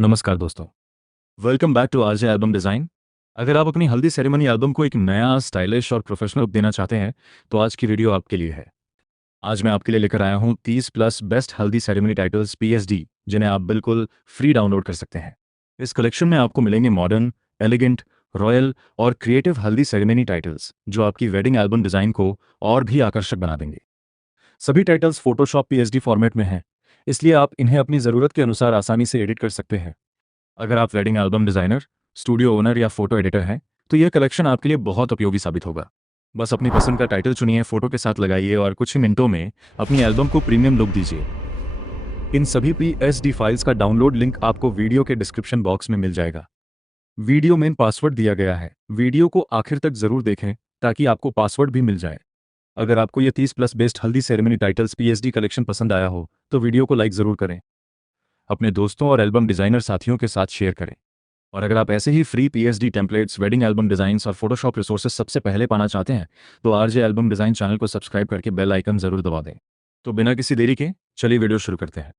नमस्कार दोस्तों, welcome back to RJ album design. अगर आप अपनी हल्दी सेरेमनी एल्बम को एक नया स्टाइलिश और प्रोफेशनल लुक देना चाहते हैं तो आज की वीडियो आपके लिए है। आज मैं आपके लिए लेकर आया हूं 30 प्लस बेस्ट हल्दी सेरेमनी टाइटल्स पीएसडी, जिन्हें आप बिल्कुल फ्री डाउनलोड कर सकते हैं। इस कलेक्शन में आपको मिलेंगे मॉडर्न, एलिगेंट, रॉयल और क्रिएटिव हल्दी सेरेमनी टाइटल्स जो आपकी वेडिंग एल्बम डिज़ाइन को और भी आकर्षक बना देंगे। सभी टाइटल्स फोटोशॉप पीएसडी फॉर्मेट में हैं, इसलिए आप इन्हें अपनी ज़रूरत के अनुसार आसानी से एडिट कर सकते हैं। अगर आप wedding album designer, studio owner या फोटो एडिटर हैं तो यह कलेक्शन आपके लिए बहुत उपयोगी साबित होगा। बस अपनी पसंद का टाइटल चुनिए, फोटो के साथ लगाइए और कुछ ही मिनटों में अपनी एल्बम को प्रीमियम लुक दीजिए। इन सभी PSD फाइल्स का डाउनलोड लिंक आपको वीडियो के डिस्क्रिप्शन बॉक्स में मिल जाएगा। वीडियो में पासवर्ड दिया गया है, वीडियो को आखिर तक ज़रूर देखें ताकि आपको पासवर्ड भी मिल जाए। अगर आपको ये 30 प्लस बेस्ट हल्दी सेरेमनी टाइटल्स PSD कलेक्शन पसंद आया हो तो वीडियो को लाइक ज़रूर करें, अपने दोस्तों और एल्बम डिज़ाइनर साथियों के साथ शेयर करें। और अगर आप ऐसे ही free PSD templates, wedding album designs और फोटोशॉप रिसोर्सेज सबसे पहले पाना चाहते हैं तो आरजे एल्बम डिज़ाइन चैनल को सब्सक्राइब करके बेल आइकन ज़रूर दबा दें। तो बिना किसी देरी के चलिए वीडियो शुरू करते हैं।